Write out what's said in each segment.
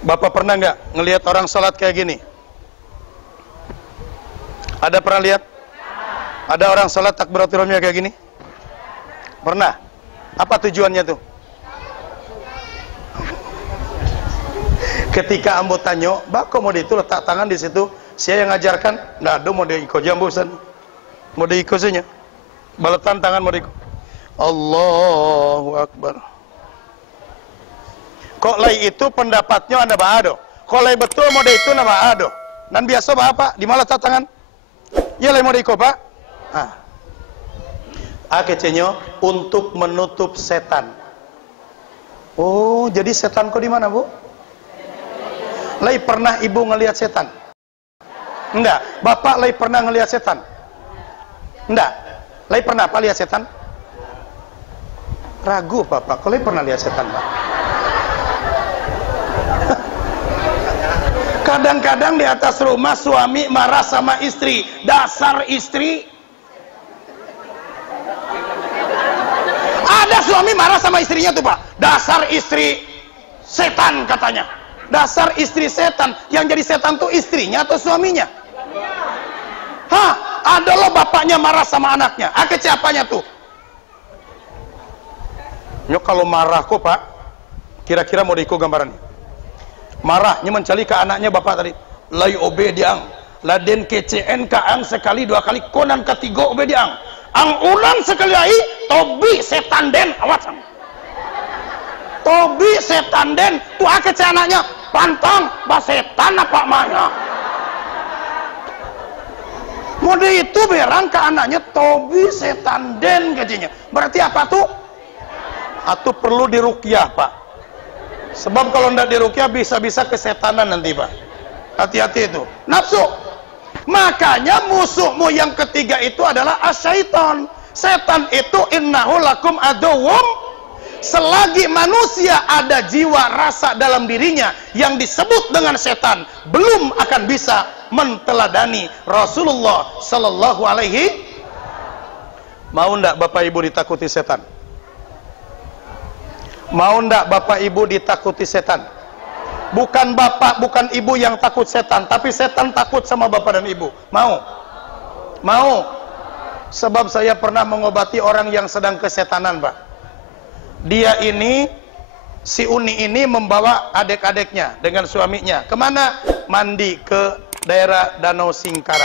Bapak pernah nggak ngelihat orang sholat kayak gini? Ada pernah lihat? Ada orang sholat takbiratul ihramnya kayak gini? Pernah? Apa tujuannya tuh? Ketika ambo tanyo, bako mau itu letak tangan di situ, saya yang ngajarkan, nggak ada mau diikut jambusan, mau diikut saja, baletan tangan mau diikut. Allahu Akbar. Kok lai itu pendapatnya anda baado? Kok lai betul mau itu nama ado? Dan biasa bapak di mana letak tangan? Ya lai mau diikut pak? Akhirnya untuk menutup setan. Oh, jadi setan kok di mana bu? Lai pernah ibu ngelihat setan? Enggak. Bapak lai pernah ngelihat setan? Enggak. Lai pernah apa lihat setan? Ragu bapak. Kalau lai pernah lihat setan pak? Kadang-kadang di atas rumah suami marah sama istri. Dasar istri. Ada suami marah sama istrinya tuh pak. Dasar istri setan katanya. Dasar istri setan. Yang jadi setan tuh istrinya atau suaminya? Hah? Ada loh bapaknya marah sama anaknya. Siapanya tuh? Nyok kalau marah kok pak, kira-kira mau diikut gambarannya? Marahnya mencari ke anaknya bapak tadi. Lai obe diang. Laden kecen kaang sekali dua kali. Konan ketiga obe diang. Ang ulang sekali lagi. Tobi setan den. Awas. Tobi setan den. Tuh kece anaknya. Pantang, basetan apa maya? Mode itu berang ke anaknya Tobi setan den gajinya. Berarti apa tuh? Atau perlu diruqyah pak? Sebab kalau tidak diruqyah bisa-bisa kesetanan nanti pak. Hati-hati itu. Nafsu. Makanya musuhmu yang ketiga itu adalah asyaiton. Setan itu innahu lakum aduwwum. Selagi manusia ada jiwa rasa dalam dirinya yang disebut dengan setan, belum akan bisa menteladani Rasulullah sallallahu alaihi. Mau ndak bapak ibu ditakuti setan? Mau ndak bapak ibu ditakuti setan? Bukan bapak, bukan ibu yang takut setan, tapi setan takut sama bapak dan ibu. Mau? Mau? Sebab saya pernah mengobati orang yang sedang kesetanan pak. Dia ini, si Uni ini membawa adik-adiknya dengan suaminya. Kemana? Mandi ke daerah Danau Singkara.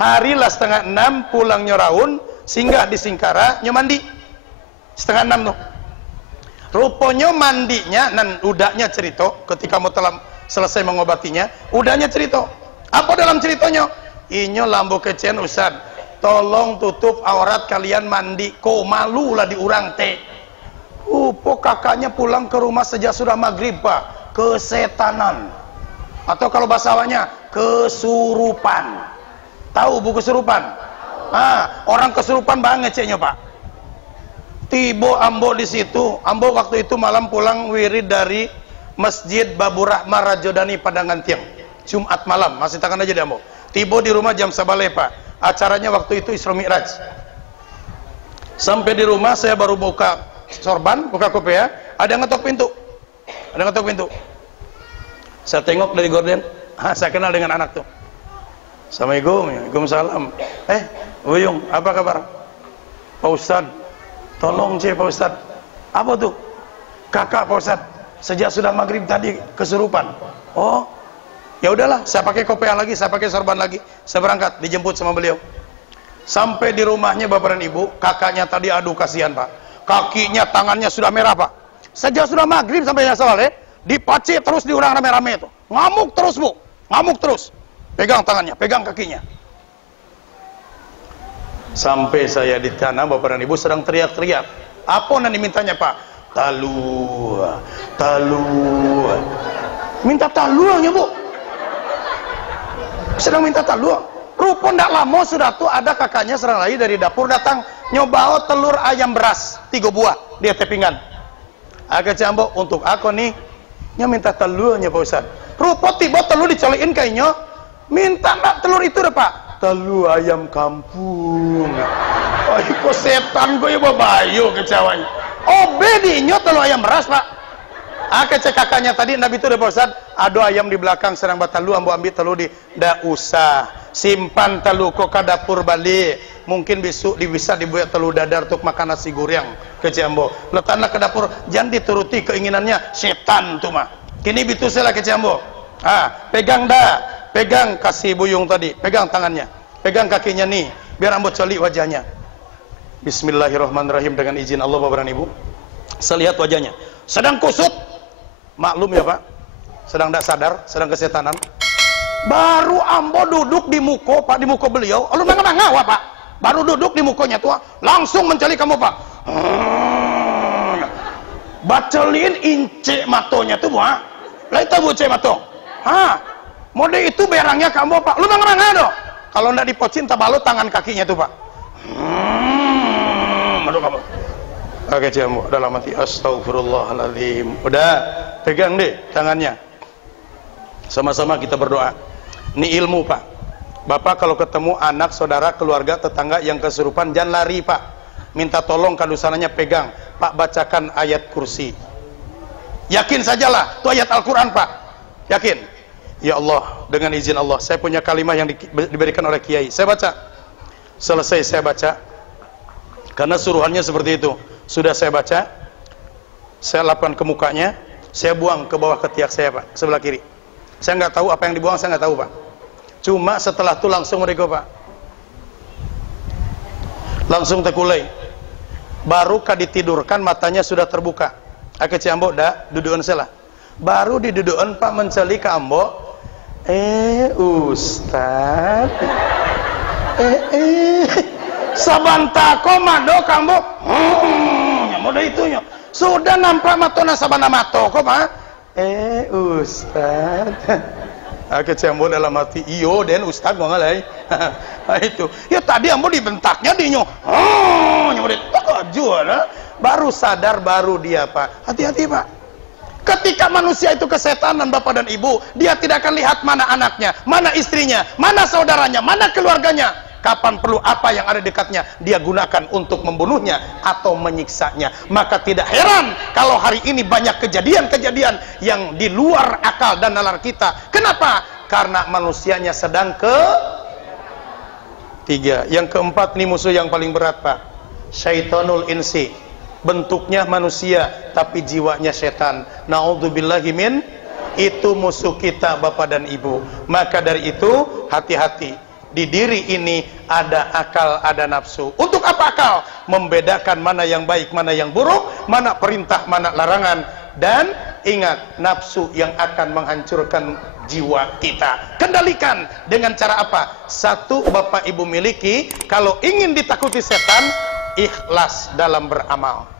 Harilah 5:30 pulang nyoraun, singgah di Singkara, nyomandi. 5:30 tuh. Rupanya mandinya, dan udahnya cerita, ketika mau telah selesai mengobatinya, udahnya cerita. Apa dalam ceritanya? Inyo lambo kecen Ustaz, tolong tutup aurat kalian mandi, ko malu lah diurang teh. Kakaknya pulang ke rumah sejak sudah maghrib pak. Kesetanan. Atau kalau bahasa Awanya kesurupan. Tahu buku kesurupan? Orang kesurupan banget ceknya pak. Tibo ambo di situ. Ambo waktu itu malam pulang wirid dari Masjid Babur Rahmah Rajodani Padangan Tiang. Jumat malam, masih tangan aja deh ambo. Tibo di rumah jam 11 pak. Acaranya waktu itu Isra Mi'raj. Sampai di rumah saya baru buka sorban, buka kopi ya, ada yang ngetok pintu. Ada ngetok pintu. Saya tengok dari gorden, saya kenal dengan anak tuh. Assalamualaikum, waalaikumsalam. Uyung, apa kabar? Pak Ustad, tolong Pak Ustad. Apa tuh? Kakak Pak Ustad, sejak sudah maghrib tadi kesurupan. Oh, ya udahlah, saya pakai kopiah lagi, saya pakai sorban lagi, saya berangkat, dijemput sama beliau. Sampai di rumahnya bapak dan ibu, kakaknya tadi aduh kasihan pak. Kakinya, tangannya sudah merah pak. Sejak sudah maghrib sampai nyasal dipacik terus diurang rame-rame itu. Ngamuk terus bu, ngamuk terus. Pegang tangannya, pegang kakinya. Sampai saya di tanah bapak dan ibu sedang teriak-teriak. Apa yang dimintanya pak? Talu, talu. Minta talunya bu. Sedang minta talu. Rupa ndak lama sudah tuh ada kakaknya serang lagi dari dapur datang. Nyobao telur ayam beras 3 buah dia tepingan. Agak jambo untuk aku nih. Nya minta telurnya Pak Ustaz. Rupa tiba telur dicoliin kayaknya. Minta nak telur itu deh Pak. Telur ayam kampung. Oh, kok setan gue ya babayo kecawanya. Oh, bedinyo telur ayam beras Pak. Kecek kakaknya tadi Nabi itu udah Pak Ustaz, ada ayam di belakang serang batalu ambo ambil telu di ndak usah simpan telu kok ke dapur balik, mungkin besok bisa dibuat telu dadar untuk makan nasi goreng kecek ambo, letaklah ke dapur, jangan dituruti keinginannya setan tuh mah. Kini bitu sela kecek ambo, pegang dah, pegang kasih buyung tadi, pegang tangannya, pegang kakinya nih, biar ambo coli wajahnya. Bismillahirrahmanirrahim, dengan izin Allah Bapak dan Ibu, saya lihat wajahnya sedang kusut, maklum ya Pak, sedang tidak sadar, sedang kesetanan. Baru ambo duduk di muko Pak, di muko beliau, lu nangga Pak, baru duduk di mukonya tua, langsung mencari kamu Pak, bacelin ince matonya tuh Pak, lah itu buce mato, mode itu berangnya kamu Pak, lu nangga dong, kalau ndak dipocin tabalut tangan kakinya tuh Pak. Aduh kamu. Oke jamu dalam hati astagfirullahaladzim. Udah pegang deh tangannya. Sama-sama kita berdoa. Ini ilmu Pak. Bapak kalau ketemu anak, saudara, keluarga, tetangga yang kesurupan, jangan lari Pak. Minta tolong kadusananya pegang. Pak bacakan ayat kursi. Yakin sajalah, itu ayat Al-Quran Pak. Yakin. Ya Allah, dengan izin Allah, saya punya kalimat yang diberikan oleh Kiai. Saya baca. Selesai saya baca. Karena suruhannya seperti itu. Sudah saya baca, saya lapkan ke mukanya, saya buang ke bawah ketiak saya Pak, sebelah kiri. Saya nggak tahu apa yang dibuang, saya nggak tahu Pak. Cuma setelah itu langsung mereka Pak, langsung tekulai. Baru ditidurkan, matanya sudah terbuka. Akece ambo dah dudukan salah. Baru didudukan Pak menceli ke ambo. Ustaz. Sabanta komando kambo. Mudah itunya. Sudah nampak matona sabana mato kok Pak. Ustaz. Akece ambo dalam hati, iyo den Ustaz gua ngalai. Itu. Ya tadi ambo dibentaknya dinyo. Nyurit jual. Baru sadar baru dia Pak. Hati-hati Pak. Ketika manusia itu kesetanan Bapak dan Ibu, dia tidak akan lihat mana anaknya, mana istrinya, mana saudaranya, mana keluarganya. Kapan perlu apa yang ada dekatnya, dia gunakan untuk membunuhnya atau menyiksanya. Maka tidak heran kalau hari ini banyak kejadian-kejadian yang di luar akal dan nalar kita. Kenapa? Karena manusianya sedang tiga. Yang keempat nih musuh yang paling berat Pak, syaitonul insi. Bentuknya manusia tapi jiwanya setan. Naudzubillahi min, itu musuh kita Bapak dan Ibu. Maka dari itu hati-hati. Di diri ini ada akal, ada nafsu. Untuk apa akal? Membedakan mana yang baik, mana yang buruk, mana perintah, mana larangan. Dan ingat, nafsu yang akan menghancurkan jiwa kita. Kendalikan dengan cara apa? Satu, Bapak Ibu miliki, kalau ingin ditakuti setan, ikhlas dalam beramal.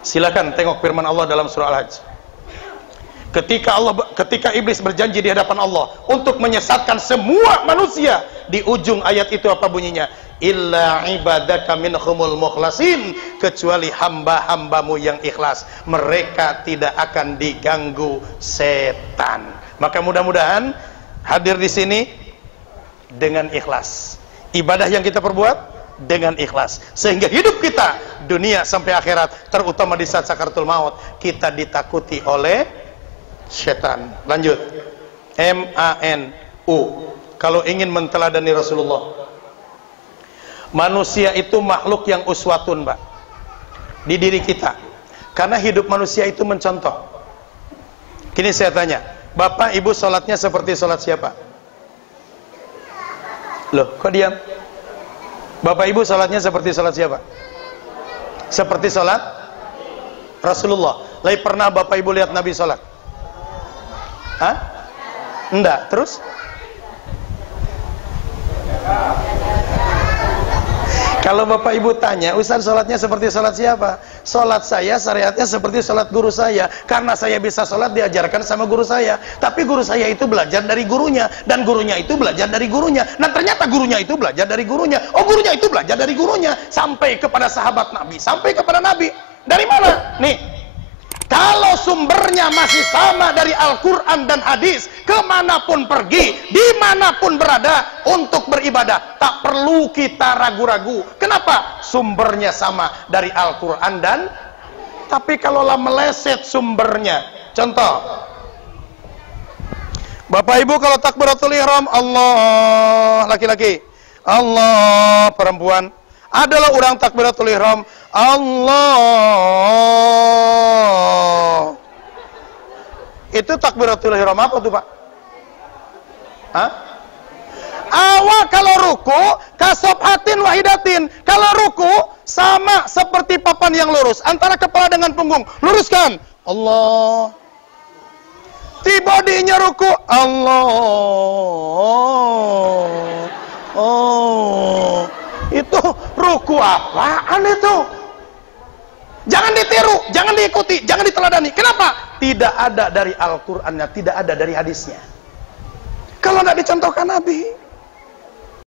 Silakan tengok firman Allah dalam surah Al-Hajj. Ketika iblis berjanji di hadapan Allah untuk menyesatkan semua manusia, di ujung ayat itu apa bunyinya? Illa ibadaka minhumul mukhlasin, kecuali hamba-hambamu yang ikhlas, mereka tidak akan diganggu setan. Maka mudah-mudahan hadir di sini dengan ikhlas. Ibadah yang kita perbuat dengan ikhlas, sehingga hidup kita dunia sampai akhirat, terutama di saat sakaratul maut, kita ditakuti oleh setan. Lanjut. MANU. Kalau ingin menteladani Rasulullah, manusia itu makhluk yang uswatun Pak di diri kita, karena hidup manusia itu mencontoh. Kini saya tanya, Bapak Ibu sholatnya seperti sholat siapa? Loh kok diam? Bapak Ibu sholatnya seperti sholat siapa? Seperti sholat Rasulullah. Lalu pernah Bapak Ibu lihat Nabi sholat? Hah? Enggak, terus? Kalau Bapak Ibu tanya, Ustaz sholatnya seperti sholat siapa? Sholat saya, syariatnya seperti sholat guru saya. Karena saya bisa sholat diajarkan sama guru saya. Tapi guru saya itu belajar dari gurunya. Dan gurunya itu belajar dari gurunya. Nah ternyata gurunya itu belajar dari gurunya. Oh gurunya itu belajar dari gurunya. Sampai kepada sahabat Nabi. Sampai kepada Nabi. Dari mana? Nih. Kalau sumbernya masih sama dari Al-Quran dan hadis, kemanapun pergi, dimanapun berada untuk beribadah, tak perlu kita ragu-ragu. Kenapa? Sumbernya sama dari Al-Quran dan tapi kalaulah meleset sumbernya. Contoh, Bapak Ibu kalau takbiratul ihram, Allah laki-laki, Allah perempuan, adalah orang takbiratul ihram, Allah. Itu takbiratul ihram apa tuh, Pak? Hah? Awal kalau ruku kasabhatin wahidatin. Kalau ruku sama seperti papan yang lurus antara kepala dengan punggung. Luruskan. Allah. Tibadinya ruku. Allah. Oh. Itu ruku apaan itu? Jangan ditiru, jangan diikuti, jangan diteladani. Kenapa? Tidak ada dari Al-Qur'annya, tidak ada dari hadisnya. Kalau tidak dicontohkan Nabi.